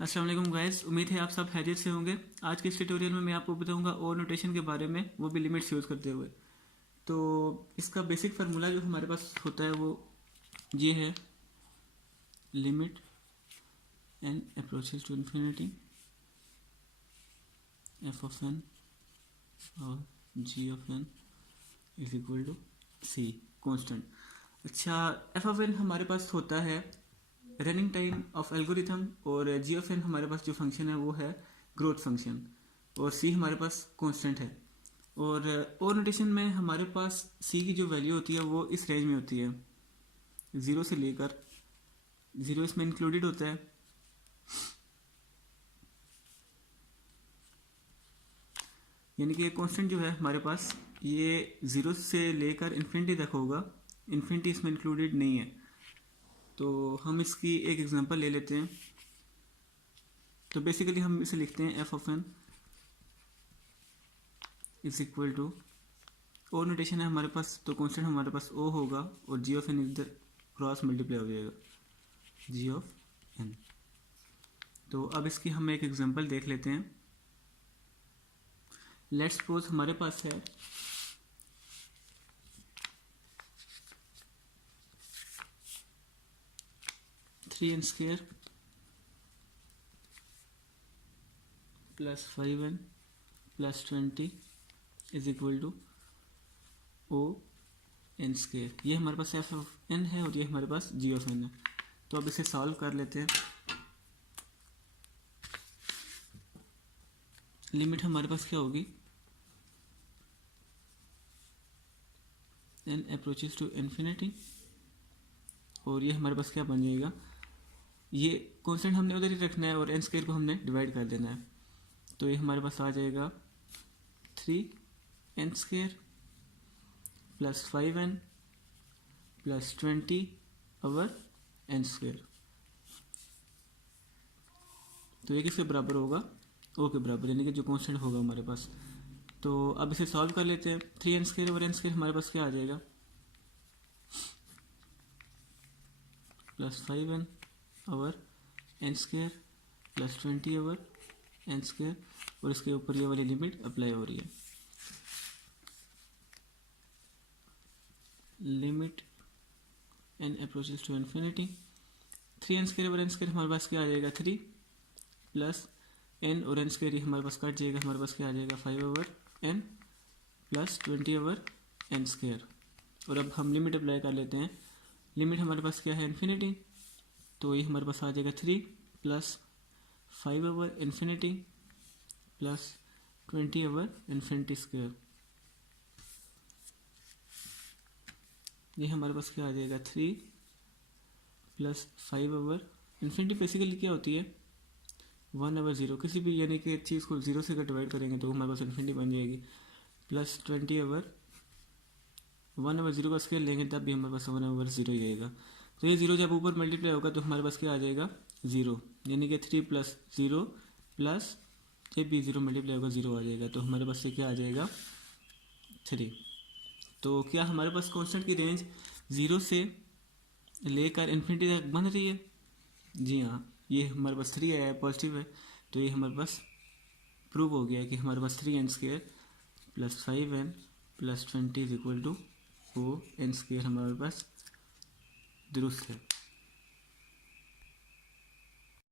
अस्सलाम वालेकुम गाइस, उम्मीद है आप सब खैरियत से होंगे। आज के इस ट्यूटोरियल में मैं आपको बताऊंगा और नोटेशन के बारे में, वो भी लिमिट्स यूज़ करते हुए। तो इसका बेसिक फार्मूला जो हमारे पास होता है वो ये है, limit n approaches to infinity f of n और g of N is equal to c constant. अच्छा, एफ ऑफ एन हमारे पास होता है रनिंग टाइम ऑफ एल्गोरिथम, और जी ऑफ एन हमारे पास जो फंक्शन है वो है ग्रोथ फंक्शन, और सी हमारे पास कांस्टेंट है। और नोटेशन में हमारे पास सी की जो वैल्यू होती है वो इस रेंज में होती है, ज़ीरो से लेकर, ज़ीरो इसमें इंक्लूडेड होता है। यानी कि कांस्टेंट जो है हमारे पास ये ज़ीरो से लेकर इन्फिनिटी तक होगा, इन्फिनिटी इसमें इंक्लूडेड नहीं है। तो हम इसकी एक एग्जांपल ले लेते हैं। तो बेसिकली हम इसे लिखते हैं F of N is equal to, O notation है हमारे पास, तो कांस्टेंट हमारे पास ओ होगा और जी ऑफ एन इधर क्रॉस मल्टीप्लाई हो जाएगा, जी ऑफ एन। तो अब इसकी हम एक एग्जांपल देख लेते हैं। लेट्स सपोज हमारे पास है three N square plus 5n plus 20 is equal to O N square. ये हमारे पास एफ ऑफ एन है और ये हमारे पास जी ऑफ एन है। तो अब इसे सॉल्व कर लेते हैं। लिमिट हमारे पास क्या होगी, एन अप्रोचेस टू इन्फिनिटी, और ये हमारे पास क्या बन जाएगा, ये कांस्टेंट हमने उधर ही रखना है और एन स्क्वायर को हमने डिवाइड कर देना है। तो ये हमारे पास आ जाएगा 3n square plus 5n plus 20 over n square. तो ये किसके बराबर होगा, ओ के बराबर, यानी कि जो कांस्टेंट होगा हमारे पास। तो अब इसे सॉल्व कर लेते हैं। 3n square over n square हमारे पास क्या आ जाएगा, plus 5n over n square plus 20 over n square, और इसके ऊपर ये वाली लिमिट अप्लाई हो रही है। Limit n approaches to infinity, 3n square over n square हमारे पास क्या आ जाएगा, 3 प्लस n और n स्क्वायर हमारे पास कट जाएगा, हमारे पास क्या आ जाएगा 5 over n plus 20 over n square. और अब हम लिमिट अप्लाई कर लेते हैं। लिमिट हमारे पास क्या है, इन्फिनिटी, तो ये हमारे पास आ जाएगा 3 plus 5 over infinity plus 20 over infinity square. ये हमारे पास क्या आ जाएगा, 3 प्लस 5 ओवर इन्फिनिटी बेसिकली क्या होती है, 1 ओवर 0, किसी भी यानी कि चीज़ को 0 से अगर डिवाइड करेंगे तो हमारे पास इन्फिनिटी बन जाएगी, प्लस 20 ओवर 1 ओवर 0 का स्क्वायर लेंगे तब भी हमारे पास 1 ओवर 0 ही आएगा। तो ये 0 जब ऊपर मल्टीप्लाई होगा तो हमारे पास क्या आ जाएगा, 0, यानी कि 3 प्लस 0 प्लस जब भी 0 मल्टीप्लाई होगा 0 आ जाएगा। तो हमारे पास ये क्या आ जाएगा, 3। तो क्या हमारे पास कांस्टेंट की रेंज 0 से लेकर इन्फिनिटी तक बन रही है? जी हाँ, ये हमारे पास 3 है, पॉजिटिव है, तो ये हमारे पास प्रूव हो गया है कि हमारे पास 3n square plus 5n plus 20 is equal to O N square हमारे पास दुरुस्त है।